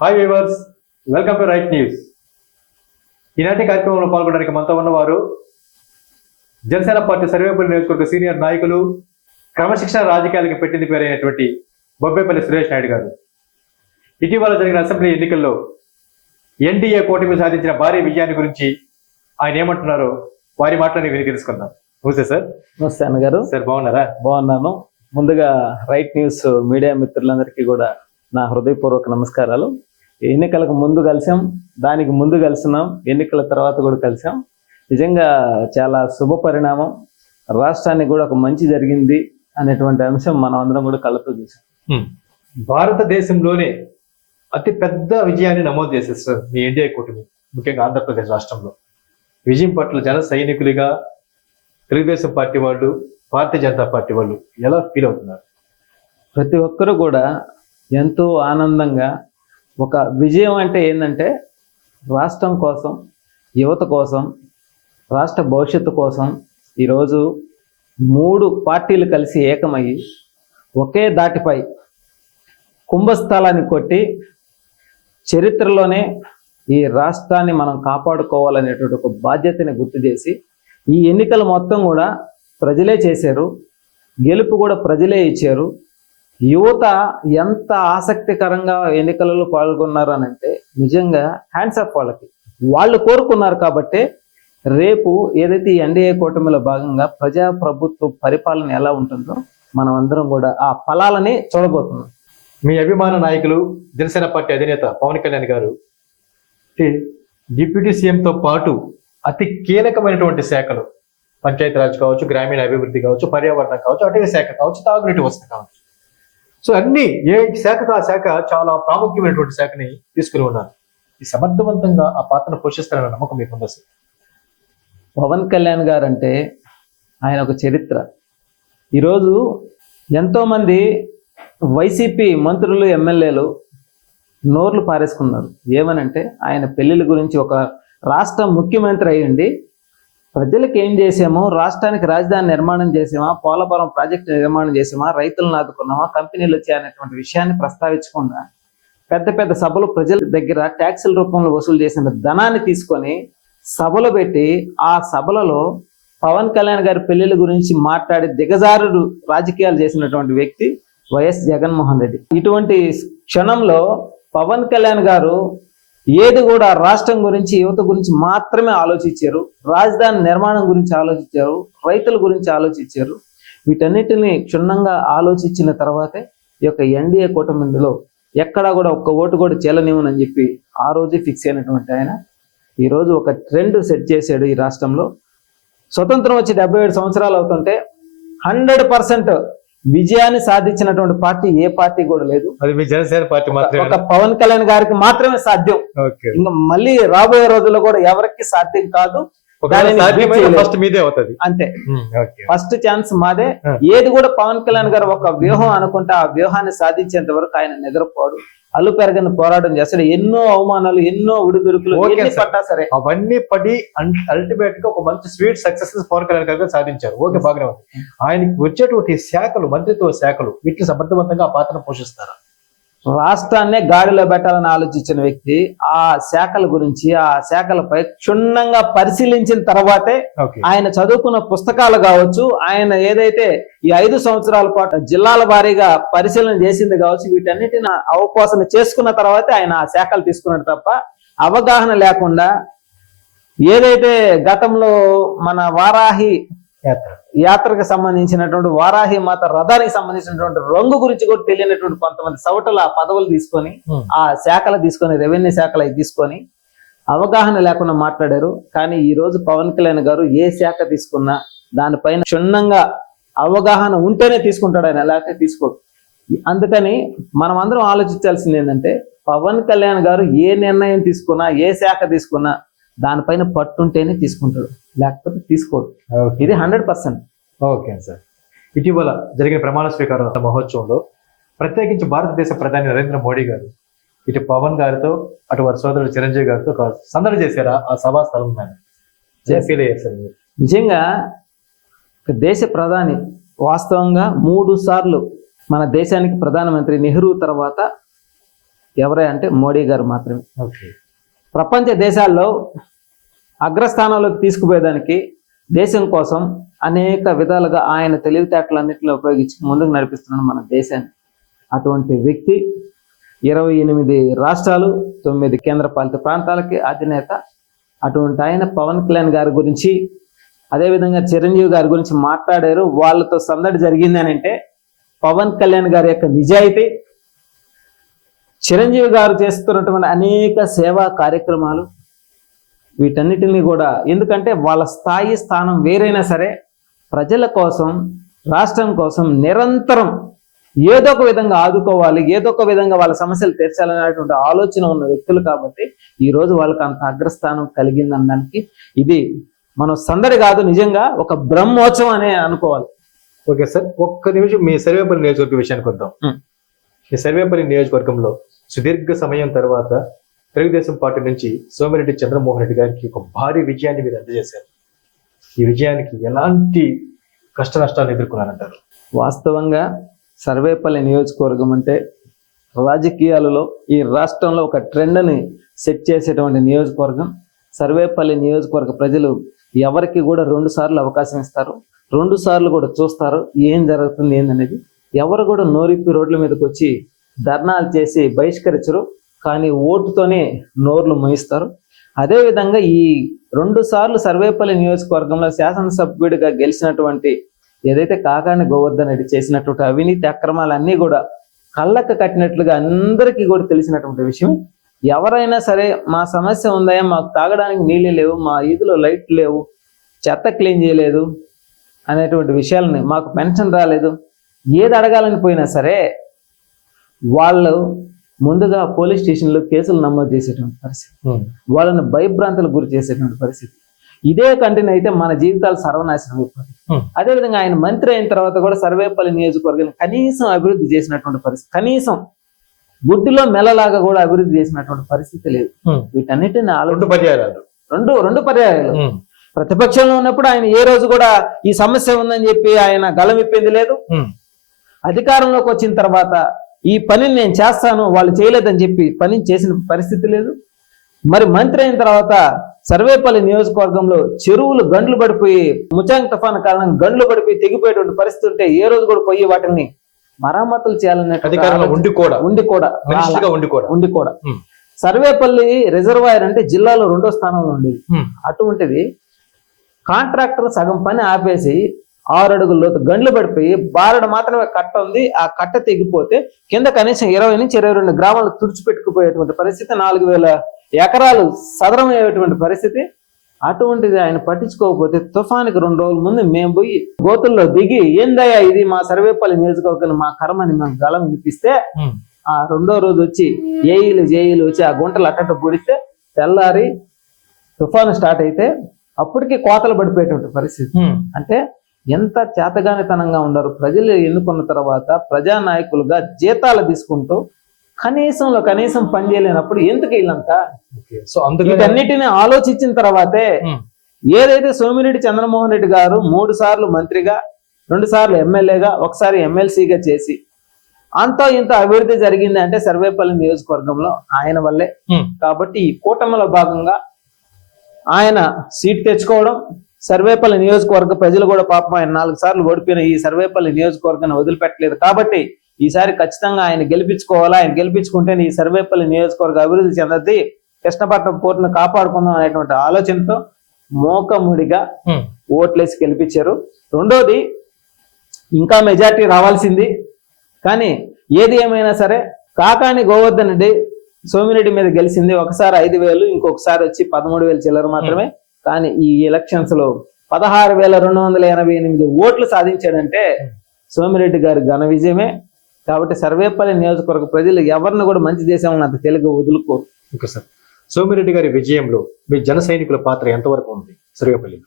Hi viewers welcome to Right News ఈనాటి కార్యక్రమంలో పాల్గొనడానికి మనతో ఉన్నవారు జనసేన పార్టీ సర్వేపల్లి నియోజకవర్గ సీనియర్ నాయకులు క్రమశిక్షణ రాజకీయాలకు పెట్టింది పేరైనటువంటి బొబ్బేపల్లి సురేష్ నాయుడు గారు. ఇటీవల జరిగిన అసెంబ్లీ ఎన్నికల్లో ఎన్డీఏ కూటమి సాధించిన భారీ విజయాన్ని గురించి ఆయన ఏమంటున్నారో వారి మాటలని విని తెలుసుకుందాం. నమస్తే సార్. నమస్తే అన్నగారు. సార్ బాగున్నారా? బాగున్నాను. ముందుగా రైట్ న్యూస్ మీడియా మిత్రులందరికీ కూడా నా హృదయపూర్వక నమస్కారాలు. ఎన్నికలకు ముందు కలిసాం దానికి ముందు కలిసినాం ఎన్నికల తర్వాత కూడా కలిసాం. నిజంగా చాలా శుభ పరిణామం. రాష్ట్రానికి కూడా ఒక మంచి జరిగింది అనేటువంటి అంశం మనం అందరం కూడా కళ్ళతో చూసాం. భారతదేశంలోనే అతి పెద్ద విజయాన్ని నమోదు చేసేది సార్ మీ ఎన్డీఏ కూటమి ముఖ్యంగా ఆంధ్రప్రదేశ్ రాష్ట్రంలో. విజయం పట్ల జన సైనికులుగా తెలుగుదేశం పార్టీ వాళ్ళు భారతీయ జనతా పార్టీ వాళ్ళు ఎలా ఫీల్ అవుతున్నారు? ప్రతి ఒక్కరూ కూడా ఎంతో ఆనందంగా ఒక విజయం అంటే ఏంటంటే రాష్ట్రం కోసం యువత కోసం రాష్ట్ర భవిష్యత్తు కోసం ఈరోజు మూడు పార్టీలు కలిసి ఏకమయ్యి ఒకే దాటిపై కుంభస్థలాన్ని కొట్టి చరిత్రలోనే ఈ రాష్ట్రాన్ని మనం కాపాడుకోవాలనేటువంటి ఒక బాధ్యతని గుర్తు చేసి ఈ ఎన్నికలు మొత్తం కూడా ప్రజలే చేశారు. గెలుపు కూడా ప్రజలే ఇచ్చారు. యువత ఎంత ఆసక్తికరంగా ఎన్నికలలో పాల్గొన్నారు అంటే నిజంగా హ్యాండ్స్ అప్ వాళ్ళకి. వాళ్ళు కోరుకున్నారు కాబట్టి రేపు ఏదైతే ఈ ఎన్డీఏ కూటమిలో భాగంగా ప్రజా ప్రభుత్వ పరిపాలన ఎలా ఉంటుందో మనం అందరం కూడా ఆ ఫలాలని చూడబోతున్నాం. మీ అభిమాన నాయకులు జనసేన పార్టీ అధినేత పవన్ కళ్యాణ్ గారు డిప్యూటీ సీఎంతో పాటు అతి కీలకమైనటువంటి శాఖలు పంచాయతీరాజ్ కావచ్చు గ్రామీణ అభివృద్ధి కావచ్చు పర్యావరణం కావచ్చు అటవీ శాఖ కావచ్చు తాగునీటి వసతి కావచ్చు. సో అన్ని ఏ శాఖకు ఆ శాఖ చాలా ప్రాముఖ్యమైనటువంటి శాఖని తీసుకుని ఉన్నారు. ఈ సమర్థవంతంగా ఆ పాత్రను పోషిస్తారన్న నమ్మకం మీకు ఉంది పవన్ కళ్యాణ్ గారు అంటే ఆయన ఒక చరిత్ర. ఈరోజు ఎంతోమంది వైసీపీ మంత్రులు ఎమ్మెల్యేలు నోర్లు పారేసుకున్నారు. ఏమనంటే ఆయన పెళ్ళిళ్ళ గురించి ఒక రాష్ట్ర ముఖ్యమంత్రి అయ్యండి ప్రజలకు ఏం చేసాము రాష్ట్రానికి రాజధాని నిర్మాణం చేసామా పోలవరం ప్రాజెక్టు నిర్మాణం చేసామా రైతులను ఆదుకున్నామా కంపెనీలు వచ్చాయనేటువంటి విషయాన్ని ప్రస్తావించకుండా పెద్ద పెద్ద సభలు ప్రజల దగ్గర ట్యాక్సుల రూపంలో వసూలు చేసిన ధనాన్ని తీసుకొని సభలు పెట్టి ఆ సభలలో పవన్ కళ్యాణ్ గారి పెళ్ళిళ్ళ గురించి మాట్లాడి దిగజారుడు రాజకీయాలు చేసినటువంటి వ్యక్తి వైఎస్ జగన్మోహన్ రెడ్డి. ఇటువంటి క్షణంలో పవన్ కళ్యాణ్ గారు ఏది కూడా రాష్ట్రం గురించి యువత గురించి మాత్రమే ఆలోచించారు. రాజధాని నిర్మాణం గురించి ఆలోచించారు. రైతుల గురించి ఆలోచించారు. వీటన్నిటిని క్షుణ్ణంగా ఆలోచించిన తర్వాతే ఈ యొక్క ఎన్డీఏ కూటమిలో ఎక్కడా కూడా ఒక్క ఓటు కూడా చెల్లనివ్వనని చెప్పి ఆ రోజే ఫిక్స్ అయినటువంటి ఆయన. ఈరోజు ఒక ట్రెండ్ సెట్ చేశాడు ఈ రాష్ట్రంలో. స్వతంత్రం వచ్చి డెబ్బై ఏడు సంవత్సరాలు అవుతుంటే హండ్రెడ్ పర్సెంట్ విజయాన్ని సాధించినటువంటి పార్టీ ఏ పార్టీ కూడా లేదు. అది జనసేన పార్టీ ఒక పవన్ కళ్యాణ్ గారికి మాత్రమే సాధ్యం. ఇంకా మళ్ళీ రాబోయే రోజుల్లో కూడా ఎవరికి సాధ్యం కాదు ఫస్ట్ మీదే అవుతుంది. అంతే. ఫస్ట్ ఛాన్స్ మాదే. ఏది కూడా పవన్ కళ్యాణ్ గారు ఒక వ్యూహం అనుకుంటే ఆ వ్యూహాన్ని సాధించేంత వరకు ఆయన నిద్రపోడు. అల్లు పెరగని పోరాటం చేస్తాడు. ఎన్నో అవమానాలు ఎన్నో sir. పడ్డా సరే. అవన్నీ పడి అల్టిమేట్గా ఒక మంచి స్వీట్ సక్సెస్ పవన్ కళ్యాణ్ గారు సాధించారు. ఓకే బాగానే ఉంది ఆయనకి వచ్చేటువంటి శాఖలు మంత్రిత్వ శాఖలు వీటిని సమర్థవంతంగా ఆ పాత్రను పోషిస్తారు? రాష్ట్రాన్నే గాడిలో పెట్టాలని ఆలోచించిన వ్యక్తి ఆ శాఖల గురించి ఆ శాఖలపై క్షుణ్ణంగా పరిశీలించిన తర్వాతే ఆయన చదువుకున్న పుస్తకాలు కావచ్చు ఆయన ఏదైతే ఈ ఐదు సంవత్సరాల పాటు జిల్లాల వారీగా పరిశీలన చేసింది కావచ్చు వీటన్నిటిని అవపోసన చేసుకున్న తర్వాతే ఆయన ఆ శాఖలు తీసుకున్నాడు తప్ప అవగాహన లేకుండా ఏదైతే గతంలో మన వారాహి యాత్రకు సంబంధించినటువంటి వారాహి మాత రథానికి సంబంధించినటువంటి రంగు గురించి కూడా తెలియనటువంటి కొంతమంది సవటలు ఆ పదవులు తీసుకొని ఆ శాఖలు తీసుకొని రెవెన్యూ శాఖలు తీసుకొని అవగాహన లేకుండా మాట్లాడారు. కానీ ఈ రోజు పవన్ కళ్యాణ్ గారు ఏ శాఖ తీసుకున్నా దానిపైన క్షుణ్ణంగా అవగాహన ఉంటేనే తీసుకుంటాడు ఆయన లేకపోతే తీసుకోడు. అందుకని మనం అందరం ఆలోచించాల్సింది ఏంటంటే పవన్ కళ్యాణ్ గారు ఏ నిర్ణయం తీసుకున్నా ఏ శాఖ తీసుకున్నా దానిపైన పట్టుంటేనే తీసుకుంటాడు. లేకపోతే తీసుకోడు. ఇది హండ్రెడ్ పర్సెంట్. Okay sir. ఇటీవల జరిగిన ప్రమాణ స్వీకార మహోత్సవంలో ప్రత్యేకించి భారతదేశ ప్రధాని నరేంద్ర మోడీ గారు ఇటు పవన్ గారితో అటు వారి సోదరుడు చిరంజీవి గారితో సందడి చేశారా? ఆ సభా స్థలం ఫీల్ అయ్యారు నిజంగా దేశ ప్రధాని వాస్తవంగా మూడు సార్లు మన దేశానికి ప్రధానమంత్రి నెహ్రూ తర్వాత ఎవరే అంటే మోడీ గారు మాత్రమే. ఓకే. ప్రపంచ దేశాల్లో అగ్రస్థానంలోకి తీసుకుపోయేదానికి దేశం కోసం అనేక విధాలుగా ఆయన తెలివితేటలన్నింటినీ ఉపయోగించి ముందుకు నడిపిస్తున్నాడు మన దేశాన్ని. అటువంటి వ్యక్తి ఇరవై ఎనిమిది రాష్ట్రాలు తొమ్మిది కేంద్రపాలిత ప్రాంతాలకి అధినేత. అటువంటి ఆయన పవన్ కళ్యాణ్ గారి గురించి అదేవిధంగా చిరంజీవి గారి గురించి మాట్లాడారు. వాళ్ళతో సందడి జరిగింది అని అంటే పవన్ కళ్యాణ్ గారి యొక్క నిజాయితీ చిరంజీవి గారు చేస్తున్నటువంటి అనేక సేవా కార్యక్రమాలు వీటన్నిటిని కూడా ఎందుకంటే వాళ్ళ స్థాయి స్థానం వేరైనా సరే ప్రజల కోసం రాష్ట్రం కోసం నిరంతరం ఏదో ఒక విధంగా ఆదుకోవాలి ఏదో ఒక విధంగా వాళ్ళ సమస్యలు తీర్చాలనేటువంటి ఆలోచన ఉన్న వ్యక్తులు కాబట్టి ఈ రోజు వాళ్ళకి అంత అగ్రస్థానం కలిగిందనడానికి ఇది మనం సందడి కాదు నిజంగా ఒక బ్రహ్మోత్సవం అనే అనుకోవాలి ఓకే సార్ ఒక్క నిమిషం మీ సర్వేపల్లి నియోజకవర్గ విషయానికి వద్దాం. ఈ సర్వేపల్లి నియోజకవర్గంలో సుదీర్ఘ సమయం తర్వాత తెలుగుదేశం పార్టీ నుంచి సోమిరెడ్డి చంద్రమోహన్ రెడ్డి గారికి ఒక భారీ విజయాన్ని మీరు అందజేశారు. ఈ విజయానికి ఎలాంటి కష్ట నష్టాలు ఎదుర్కొన్నారంటారు? వాస్తవంగా సర్వేపల్లి నియోజకవర్గం అంటే రాజకీయాలలో ఈ రాష్ట్రంలో ఒక ట్రెండ్ని సెట్ చేసేటువంటి నియోజకవర్గం. సర్వేపల్లి నియోజకవర్గ ప్రజలు ఎవరికి కూడా రెండు సార్లు అవకాశం ఇస్తారు. రెండు సార్లు కూడా చూస్తారు. ఏం జరుగుతుంది ఏందనేది. ఎవరు కూడా నోరిప్పి రోడ్ల మీదకి వచ్చి ధర్నాలు చేసి బహిష్కరించరు కానీ ఓటుతోనే నోర్లు మోయిస్తారు. అదేవిధంగా ఈ రెండు సార్లు సర్వేపల్లి నియోజకవర్గంలో శాసనసభ్యుడిగా గెలిచినటువంటి ఏదైతే కాకాని గోవర్ధన్ రెడ్డి చేసినటువంటి అవినీతి అక్రమాలన్నీ కూడా కళ్ళకు కట్టినట్లుగా అందరికీ కూడా తెలిసినటువంటి విషయం. ఎవరైనా సరే మా సమస్య ఉందా మాకు తాగడానికి నీళ్ళు లేవు మా ఈదులో లైట్ లేవు చెత్త క్లీన్ చేయలేదు అనేటువంటి విషయాలని మాకు పెన్షన్ రాలేదు. ఏది అడగాలని పోయినా సరే వాళ్ళు ముందుగా పోలీస్ స్టేషన్లో కేసులు నమోదు చేసేటువంటి పరిస్థితి. వాళ్ళని భయభ్రాంతులకు గురి చేసేటువంటి పరిస్థితి. ఇదే కంటిన్యూ అయితే మన జీవితాలు సర్వనాశనం అయిపోతాయి. Hmm. అదేవిధంగా ఆయన మంత్రి అయిన తర్వాత కూడా సర్వేపల్లి నియోజకవర్గాన్ని కనీసం అభివృద్ధి చేసినటువంటి పరిస్థితి. కనీసం గుడ్డిలో మెల్లలాగా కూడా అభివృద్ధి చేసినటువంటి పరిస్థితి లేదు. వీటన్నిటిని రెండు పర్యాయాలు. రెండు రెండు పర్యాయాలు. ప్రతిపక్షంలో ఉన్నప్పుడు ఆయన ఏ రోజు కూడా ఈ సమస్య ఉందని చెప్పి ఆయన గలం విప్పింది లేదు అధికారంలోకి వచ్చిన తర్వాత ఈ పనిని నేను చేస్తాను వాళ్ళు చేయలేదని చెప్పి పని చేసిన పరిస్థితి లేదు. మరి మంత్రి అయిన తర్వాత సర్వేపల్లి నియోజకవర్గంలో చెరువులు గండ్లు పడిపోయి ముచాంగ్ తుఫాను కారణంగా గండ్లు పడిపోయి తెగిపోయేటువంటి పరిస్థితి ఉంటే ఏ రోజు కూడా పోయి వాటిని మరమ్మతులు చేయాలనే ఉండి కూడా. ఉండి కూడా. ఉండి కూడా. Hmm. సర్వేపల్లి రిజర్వాయర్ అంటే జిల్లాలో రెండో స్థానంలో ఉండేది Hmm. అటువంటిది కాంట్రాక్టర్ సగం పని ఆపేసి ఆరు అడుగుల లోతు గండ్లు పడిపోయి బారడు మాత్రమే కట్ట ఉంది. ఆ కట్ట తెగిపోతే కింద కనీసం ఇరవై నుంచి ఇరవై రెండు గ్రామాలు తుడిచిపెట్టుకుపోయేటువంటి పరిస్థితి నాలుగు వేల ఎకరాలు సదరమయ్యేటువంటి పరిస్థితి. అటువంటిది ఆయన పట్టించుకోకపోతే తుఫానికి రెండు రోజుల ముందు మేము పోయి గోతుల్లో దిగి ఏందయ్యా ఇది మా సర్వేపల్లి నియోజకవర్గం మా కర్మని మేము గలం వినిపిస్తే ఆ రెండో రోజు వచ్చి ఏఈలు జేఈలు వచ్చి ఆ గుంటలు అట్టట పొడిస్తే తెల్లారి తుఫాను స్టార్ట్ అయితే అప్పటికి కోతలు పడిపోయేటువంటి పరిస్థితి. అంటే ఎంత చేతగానితనంగా ఉండరు ప్రజలు ఎన్నుకున్న తర్వాత ప్రజానాయకులుగా జీతాలు తీసుకుంటూ కనీసంలో కనీసం పని చేయలేనప్పుడు ఎందుకు వీళ్ళంతా సో వీటన్నిటిని ఆలోచించిన తర్వాతే. ఏదైతే సోమిరెడ్డి చంద్రమోహన్ రెడ్డి గారు మూడు సార్లు మంత్రిగా రెండు సార్లు ఎమ్మెల్యేగా ఒకసారి ఎమ్మెల్సీగా చేసి అంతో ఇంత అభివృద్ధి జరిగింది అంటే సర్వేపల్లి నియోజకవర్గంలో ఆయన వల్లే. కాబట్టి ఈ కూటమిలో భాగంగా ఆయన సీట్ తెచ్చుకోవడం సర్వేపల్లి నియోజకవర్గ ప్రజలు కూడా పాపం ఆయన నాలుగు సార్లు ఓడిపోయిన ఈ సర్వేపల్లి నియోజకవర్గాన్ని వదిలిపెట్టలేదు. కాబట్టి ఈసారి ఖచ్చితంగా ఆయన గెలిపించుకోవాలా? ఆయన గెలిపించుకుంటే ఈ సర్వేపల్లి నియోజకవర్గ అభివృద్ధి చెందద్ది. కృష్ణపట్నం పోర్టును కాపాడుకుందాం అనేటువంటి ఆలోచనతో మోకముడిగా. ఓట్లేసి గెలిపించారు. రెండోది ఇంకా మెజార్టీ రావాల్సింది. కానీ ఏది ఏమైనా సరే కాకాని గోవర్ధన్ రెడ్డి సోమిరెడ్డి మీద గెలిచింది. ఒకసారి ఐదు వేలు ఇంకొకసారి వచ్చి పదమూడు వేలు చిల్లర మాత్రమే. కానీ ఈ ఎలక్షన్స్లో పదహారు వేల రెండు వందల ఎనభై ఎనిమిది ఓట్లు సాధించాడంటే సోమిరెడ్డి గారి ఘన విజయమే. కాబట్టి సర్వేపల్లి నియోజకవర్గ ప్రజలు ఎవరిని కూడా మంచి చేసామని అంత తెలుగు వదులుకోరు. Okay sir. సోమిరెడ్డి గారి విజయంలో మీ జన సైనికుల పాత్ర ఎంతవరకు ఉంది? సర్వేపల్లిలో.